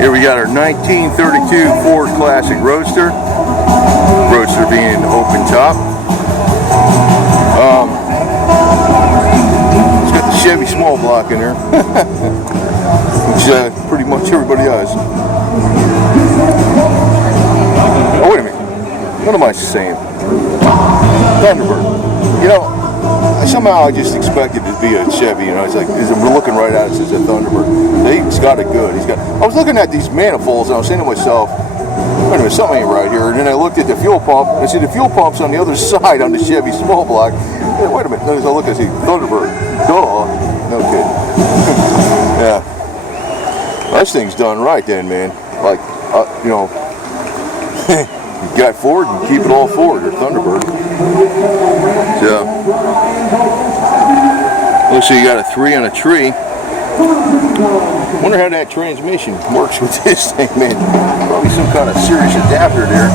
Here we got our 1932 Ford Classic Roadster. Roadster being open top. It's got the Chevy small block in there, which pretty much everybody has. Oh, wait a minute. What am I saying? Thunderbird. You know, somehow I just expected it to be a Chevy. You know, it's like we're looking right at it. It says a Thunderbird. He's got it good. I was looking at these manifolds and I was saying to myself, wait a minute, something ain't right here. And then I looked at the fuel pump, and I see the fuel pump's on the other side on the Chevy small block. Hey, wait a minute, then I look and see Thunderbird. Duh. No kidding. Yeah. This thing's done right then, man. Like, you know, you got Ford and keep it all Ford, or Thunderbird. So, looks like you got a 3 on a tree. Wonder how that transmission works with this thing, man. Probably some kind of serious adapter there.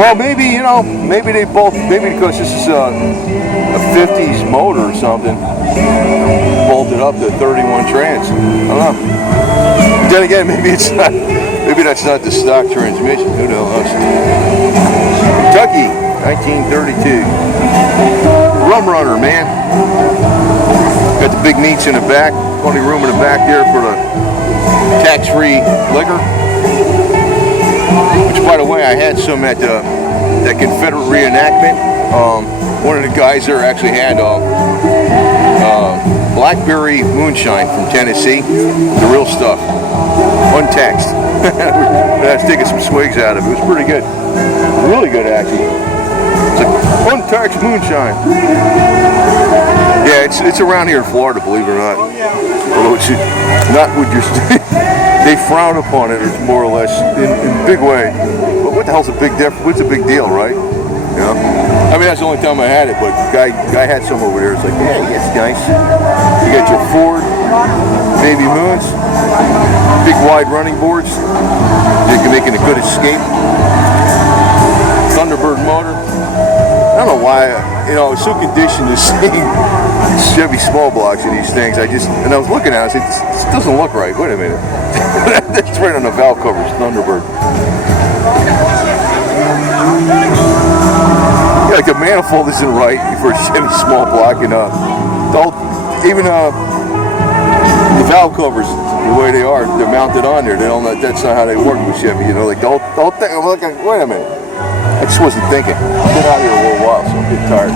Well, maybe, you know, maybe they both, maybe because this is a 50s motor or something, bolted up to 31 trans. I don't know. Then again, maybe it's not. Maybe that's not the stock transmission. Who knows? Kentucky. 1932. Rum runner, man. Got the big neats in the back. Plenty of room in the back there for the tax-free liquor. Which, by the way, I had some at that Confederate reenactment. One of the guys there actually had blackberry moonshine from Tennessee. The real stuff. Untaxed. I was taking some swigs out of it. It was pretty good. Really good, actually. It's like untaxed moonshine. Yeah, it's around here in Florida, believe it or not. Although it's not with your they frown upon it, it's more or less in a big way. But what the hell's a big difference? What's a big deal, right? You know? I mean, that's the only time I had it, but guy had some over there. It's like, yeah, it's nice. You got your Ford Baby Moons, big wide running boards. You're making a good escape. Thunderbird motor. I don't know why, you know, I was so conditioned to seeing Chevy small blocks in these things. I was looking at it, I said, this doesn't look right. Wait a minute. That's right on the valve covers, Thunderbird. Yeah, like the manifold isn't right for a Chevy small block, and even the valve covers, the way they are, they're mounted on there. They don't. That's not how they work with Chevy. You know, like the whole thing. I'm like, wait a minute. I just wasn't thinking. I've been out here a little while, so I'm getting tired.